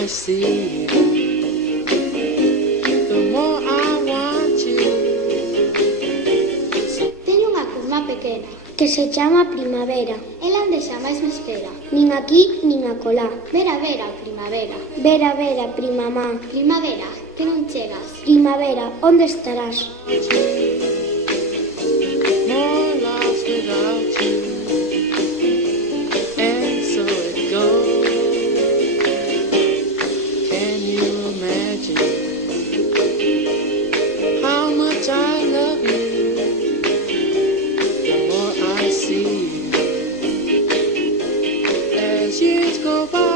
I see you, the more I want you. Teño unha curma pequena que se chama primavera. Ela onde xa máis me espera. Nin aquí, nin acolá. Vera, vera, primavera. Vera, vera, primamá. Primavera, que non chegas. Primavera, onde estarás? More lost without you. And so it goes. Can you imagine how much I love you? The more I see you as years go by.